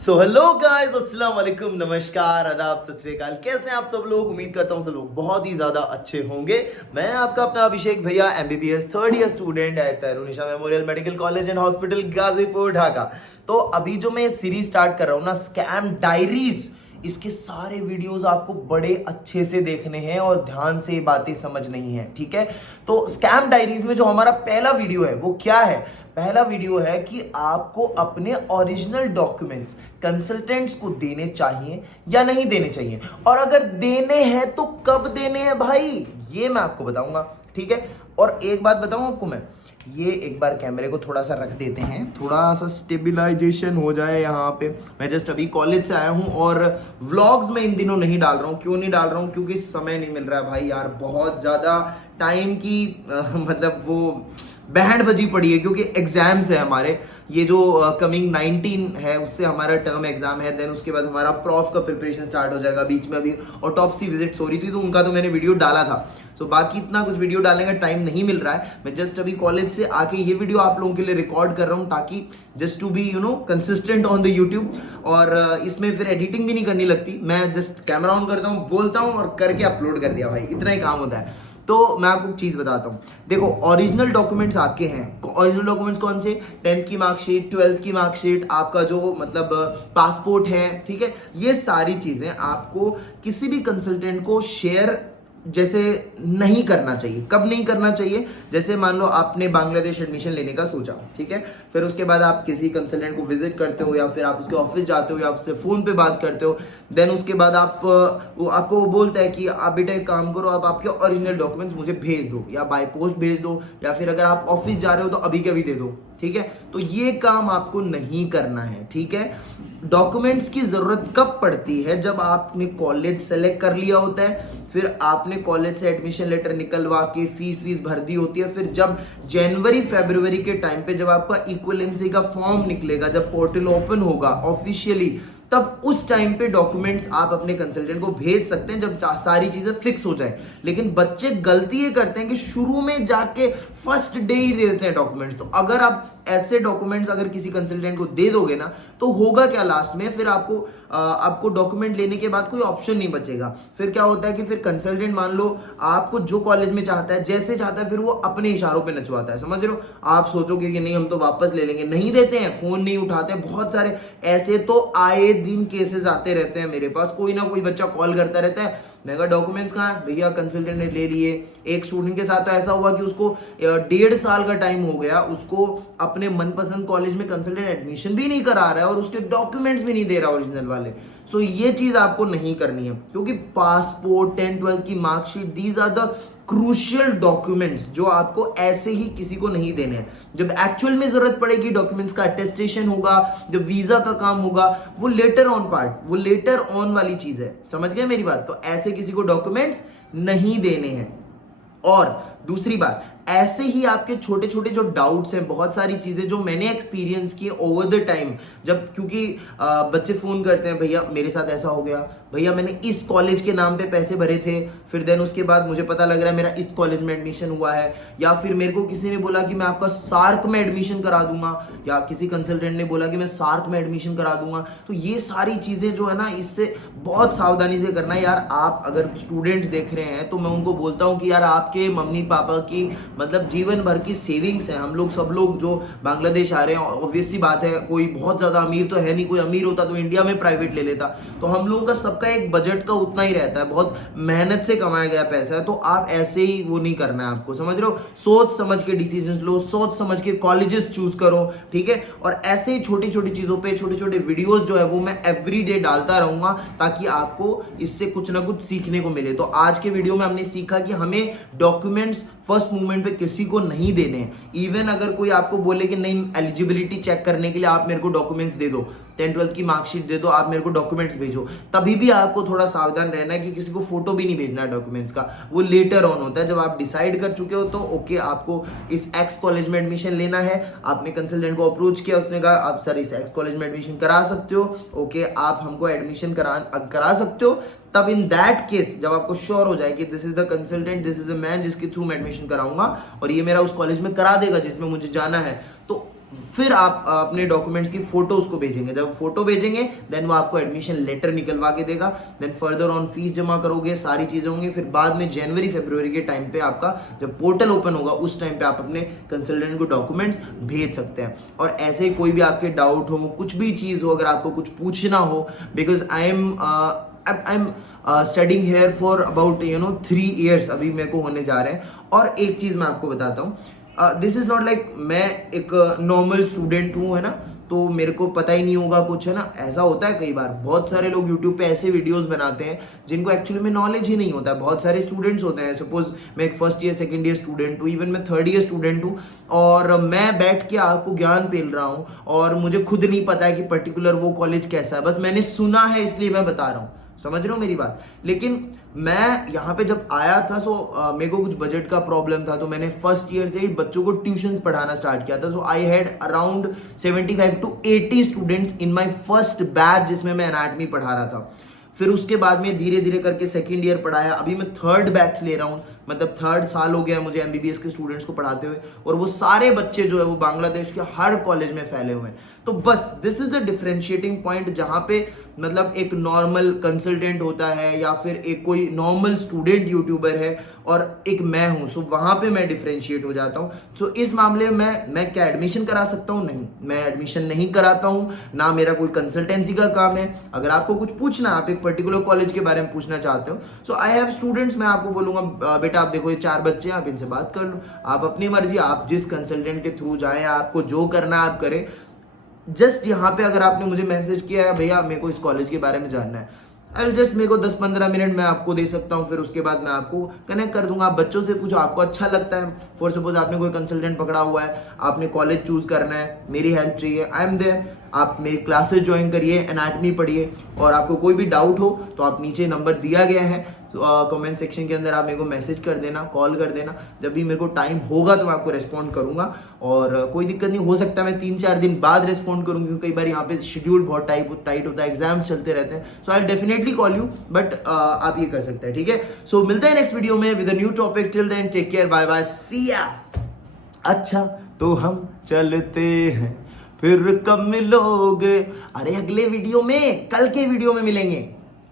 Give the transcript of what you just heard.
So hello guys, अस्सलाम वालेकुम, नमस्कार, आदाब, सत श्री अकाल। कैसे हैं आप सब लोग? उम्मीद करता हूँ सब लोग बहुत ही ज्यादा अच्छे होंगे। मैं आपका अपना अभिषेक भैया, MBBS third year student at Tairunnessa memorial medical college and hospital, Gazipur, Dhaka. तो अभी जो मैं सीरीज स्टार्ट कर रहा हूँ ना, स्कैम डायरीज, इसके सारे वीडियोस आपको बड़े अच्छे से देखने हैं और ध्यान से बातें समझनी है, ठीक है? तो स्कैम डायरीज में जो हमारा पहला वीडियो है वो क्या है? पहला वीडियो है कि आपको अपने ओरिजिनल डॉक्यूमेंट्स कंसल्टेंट्स को देने चाहिए या नहीं देने चाहिए, और अगर देने हैं तो कब देने हैं भाई, ये मैं आपको बताऊंगा, ठीक है? और एक बात बताऊं आपको मैं, ये एक बार कैमरे को थोड़ा सा रख देते हैं, थोड़ा सा स्टेबिलाइजेशन हो जाए यहाँ पे। मैं जस्ट अभी कॉलेज से आया हूँ और व्लॉग्स में इन दिनों नहीं डाल रहा हूँ। क्यों नहीं डाल रहा हूँ? क्योंकि समय नहीं मिल रहा है भाई यार, बहुत ज़्यादा टाइम की मतलब वो बैंड बजी पड़ी है, क्योंकि एग्जाम्स है हमारे। ये जो कमिंग 19 है उससे हमारा टर्म एग्जाम है, देन उसके बाद हमारा प्रॉफ का प्रिपरेशन स्टार्ट हो जाएगा। बीच में अभी ऑटोप्सी विजिट्स हो रही थी तो उनका तो मैंने वीडियो डाला था। सो बाकी इतना कुछ वीडियो डालने का टाइम नहीं मिल रहा है। मैं जस्ट अभी कॉलेज से आके ये वीडियो आप लोगों के लिए रिकॉर्ड कर रहा हूँ, ताकि just to be consistent on the YouTube. और इसमें फिर एडिटिंग भी नहीं करनी लगती, मैं जस्ट कैमरा ऑन करता हूँ, बोलता हूँ और करके अपलोड कर दिया भाई, इतना ही काम होता है। तो मैं आपको एक चीज बताता हूं, देखो, ओरिजिनल डॉक्यूमेंट्स आपके हैं। ओरिजिनल डॉक्यूमेंट्स कौन से? 10th की मार्कशीट, 12th की मार्कशीट, आपका जो मतलब पासपोर्ट है, ठीक है? ये सारी चीजें आपको किसी भी कंसल्टेंट को शेयर जैसे नहीं करना चाहिए। कब नहीं करना चाहिए? जैसे मान लो आपने बांग्लादेश एडमिशन लेने का सोचा, ठीक है? फिर उसके बाद आप किसी कंसल्टेंट को विजिट करते हो, या फिर आप उसके ऑफिस जाते हो, या आपसे फोन पे बात करते हो। देन उसके बाद वो आपको बोलता है कि आप बेटा एक काम करो, आप आपके ओरिजिनल डॉक्यूमेंट्स मुझे भेज दो, या बाय पोस्ट भेज दो, या फिर अगर आप ऑफिस जा रहे हो तो अभी के अभी दे दो, ठीक है? तो ये काम आपको नहीं करना है, ठीक है? डॉक्यूमेंट्स की जरूरत कब पड़ती है? जब आपने कॉलेज सेलेक्ट कर लिया होता है, फिर आपने कॉलेज से एडमिशन लेटर निकलवा के फीस भर दी होती है, फिर जब जनवरी फरवरी के टाइम पे जब आपका इक्विवेलेंसी का फॉर्म निकलेगा, जब पोर्टल ओपन होगा ऑफिशियली, तब उस टाइम पे डॉक्यूमेंट्स आप अपने कंसल्टेंट को भेज सकते हैं, जब सारी चीजें फिक्स हो जाए। लेकिन बच्चे गलती ये करते हैं कि शुरू में जाके फर्स्ट डे ही दे देते हैं डॉक्यूमेंट्स। तो अगर आप ऐसे डॉक्यूमेंट्स अगर किसी कंसल्टेंट को दे दोगे ना, तो होगा क्या लास्ट में? फिर आपको डॉक्यूमेंट लेने के बाद कोई ऑप्शन नहीं बचेगा। फिर क्या होता है कि फिर कंसल्टेंट मान लो आपको जो कॉलेज में चाहता है, जैसे चाहता है, फिर वो अपने इशारों पे नचवाता है, समझ रहे हो? आप सोचोगे कि नहीं हम तो वापस ले लेंगे, नहीं देते हैं, फोन नहीं उठाते। बहुत सारे ऐसे तो आए दिन केसेस आते रहते हैं मेरे पास, कोई ना कोई बच्चा कॉल करता रहता है, मैं कहा डॉक्यूमेंट्स कहाँ है भैया? कंसल्टेंट ने ले लिए। एक स्टूडेंट के साथ तो ऐसा हुआ कि उसको 1.5 साल का टाइम हो गया, उसको अपने मनपसंद कॉलेज में कंसल्टेंट एडमिशन भी नहीं करा रहा है और उसके डॉक्यूमेंट्स भी नहीं दे रहा ओरिजिनल वाले। सो ये चीज आपको नहीं करनी है, क्योंकि पासपोर्ट, 10th 12th की marksheet, these are the crucial documents जो आपको ऐसे ही किसी को नहीं देने हैं। जब एक्चुअल में जरूरत पड़ेगी, डॉक्यूमेंट्स का अटेस्टेशन होगा, जब वीजा का काम होगा, वो लेटर ऑन पार्ट, वो लेटर ऑन वाली चीज है, समझ गए मेरी बात? तो ऐसे किसी को डॉक्यूमेंट्स नहीं देने हैं। और दूसरी बात, ऐसे ही आपके छोटे छोटे जो डाउट्स हैं, बहुत सारी चीजें जो मैंने एक्सपीरियंस की ओवर द टाइम, जब क्योंकि बच्चे फोन करते हैं, भैया मेरे साथ ऐसा हो गया, भैया मैंने इस कॉलेज के नाम पे पैसे भरे थे, फिर देन उसके बाद मुझे पता लग रहा है मेरा इस कॉलेज में एडमिशन हुआ है, या फिर मेरे को किसी ने बोला कि मैं आपका सार्क में एडमिशन करा दूंगा, या किसी कंसल्टेंट ने बोला कि मैं सार्क में एडमिशन करा दूंगा। तो ये सारी चीजें जो है ना, इससे बहुत सावधानी से करना है यार। आप अगर स्टूडेंट्स देख रहे हैं तो मैं उनको बोलता हूँ कि यार आपके मम्मी पापा की मतलब जीवन भर की सेविंग्स है। हम लोग सब लोग जो बांग्लादेश आ रहे हैं, ऑब्वियसली बात है, कोई बहुत ज्यादा अमीर तो है नहीं, कोई अमीर होता तो इंडिया में प्राइवेट ले लेता। तो हम लोगों का सबका एक बजट का उतना ही रहता है, बहुत मेहनत से कमाया गया पैसा है। तो आप ऐसे ही वो नहीं करना है आपको, समझ रहे हो? सोच समझ के डिसीजन लो, सोच समझ के कॉलेजेस चूज करो, ठीक है? और ऐसे ही छोटी छोटी चीजों पे छोटे छोटे वीडियोस जो है वो मैं एवरी डे डालता रहूंगा, ताकि आपको इससे कुछ ना कुछ सीखने को मिले। तो आज के वीडियो में हमने सीखा कि हमें डॉक्यूमेंट्स फर्स्ट मूवमेंट पे किसी को नहीं देने हैं। इवन अगर कोई आपको बोले कि नहीं, एलिजिबिलिटी चेक करने के लिए आप मेरे को डॉक्यूमेंट्स दे दो, 10th 12th की मार्कशीट दे दो, आप मेरे को डॉक्यूमेंट्स भेजो, तभी भी आपको थोड़ा सावधान रहना है कि किसी को फोटो भी नहीं भेजना है डॉक्यूमेंट्स का। वो लेटर ऑन होता है, जब आप डिसाइड कर चुके हो तो ओके, आपको इस एक्स कॉलेज में एडमिशन लेना है, आपने कंसल्टेंट को अप्रोच किया, उसने कहा आप सर इस एक्स कॉलेज में एडमिशन करा सकते हो, ओके आप हमको एडमिशन करा सकते हो। तब इन दैट केस जब आपको श्योर हो जाए कि this is the consultant, this is the man जिसके थ्रू मैं एडमिशन कराऊंगा और ये मेरा उस कॉलेज में करा देगा जिसमें मुझे जाना है, तो फिर आप अपने डॉक्यूमेंट्स की फोटो उसको भेजेंगे। जब फोटो भेजेंगे देन वो आपको एडमिशन लेटर निकलवा के देगा। देन फर्दर ऑन फीस जमा करोगे, सारी चीजें होंगी। फिर बाद में जनवरी फरवरी के टाइम पे आपका जब पोर्टल ओपन होगा उस टाइम पे आप अपने कंसल्टेंट को डॉक्यूमेंट्स भेज सकते हैं। और ऐसे ही कोई भी आपके डाउट हो, कुछ भी चीज हो, अगर आपको कुछ पूछना हो, because I am studying here for about 3 years अभी मेरे को होने जा रहे हैं। और एक चीज मैं आपको बताता हूँ, दिस इज नॉट लाइक मैं एक नॉर्मल स्टूडेंट हूँ, है ना, तो मेरे को पता ही नहीं होगा कुछ, है ना। ऐसा होता है कई बार, बहुत सारे लोग यूट्यूब पे ऐसे वीडियोस बनाते हैं जिनको एक्चुअली में नॉलेज ही नहीं होता है। बहुत सारे स्टूडेंट्स होते हैं, सपोज मैं एक first year second year student हूँ, इवन मैं थर्ड ईयर स्टूडेंट हूँ, और मैं बैठ के आपको ज्ञान पेल रहा हूँ और मुझे खुद नहीं पता है कि पर्टिकुलर वो कॉलेज कैसा है, बस मैंने सुना है इसलिए मैं बता रहा हूँ। समझ रहे हो मेरी बात। लेकिन मैं यहाँ पे जब आया था मेरे को कुछ बजट का प्रॉब्लम था, तो मैंने फर्स्ट ईयर से ही बच्चों को ट्यूशंस पढ़ाना स्टार्ट किया था। So I had around 75 to 80 students in my first batch जिसमें मैं एनाटॉमी पढ़ा रहा था। फिर उसके बाद में धीरे धीरे करके सेकंड ईयर पढ़ाया, अभी मैं थर्ड बैच ले रहा हूँ, मतलब थर्ड साल हो गया मुझे एमबीबीएस के स्टूडेंट्स को पढ़ाते हुए। और वो सारे बच्चे जो है वो बांग्लादेश के हर कॉलेज में फैले हुए हैं। तो बस this is the differentiating point, जहां पे मतलब एक नॉर्मल कंसल्टेंट होता है या फिर एक कोई नॉर्मल स्टूडेंट यूट्यूबर है और एक मैं हूं। सो वहां पे मैं डिफरेंशिएट हो जाता हूं। सो इस मामले में मैं क्या एडमिशन करा सकता हूं? नहीं, मैं एडमिशन नहीं कराता हूं, ना मेरा कोई कंसल्टेंसी का काम है। अगर आपको कुछ पूछना है, आप एक पर्टिकुलर कॉलेज के बारे में पूछना चाहते हो, सो आई हैव स्टूडेंट्स, मैं आपको बोलूंगा बेटा आप देखो ये 4 बच्चे हैं, आप इनसे बात कर लो, आप अपनी मर्जी, आप जिस कंसल्टेंट के थ्रू जाएं, आपको जो करना है आप करें। जस्ट यहाँ पे अगर आपने मुझे मैसेज किया है भैया मेरे को इस कॉलेज के बारे में जानना है, आई जस्ट मेरे को 10-15 मिनट मैं आपको दे सकता हूँ, फिर उसके बाद मैं आपको कनेक्ट कर दूंगा। आप बच्चों से पूछो, आपको अच्छा लगता है, फॉर सपोज आपने कोई कंसल्टेंट पकड़ा हुआ है, आपने कॉलेज चूज करना है, मेरी हेल्प चाहिए, आई एम देयर, आप मेरी क्लासेस ज्वाइन करिए, एनाटॉमी पढ़िए। और आपको कोई भी डाउट हो तो आप नीचे नंबर दिया गया है, कमेंट सेक्शन के अंदर आप मेरे को मैसेज कर देना, कॉल कर देना, जब भी मेरे को टाइम होगा तो मैं आपको रिस्पॉन्ड करूंगा। और कोई दिक्कत नहीं, हो सकता है मैं 3-4 दिन बाद रिस्पॉन्ड करूँ, क्योंकि कई बार यहाँ पे शेड्यूल बहुत टाइट होता है, एग्जाम्स चलते रहते हैं। So I definitely call you, but आप ये कर सकते हैं, ठीक है। सो मिलते हैं नेक्स्ट वीडियो में with a new topic. Till then take care, bye bye, see ya. अच्छा तो हम चलते हैं, फिर कब मिलोगे? अरे अगले वीडियो में, कल के वीडियो में मिलेंगे।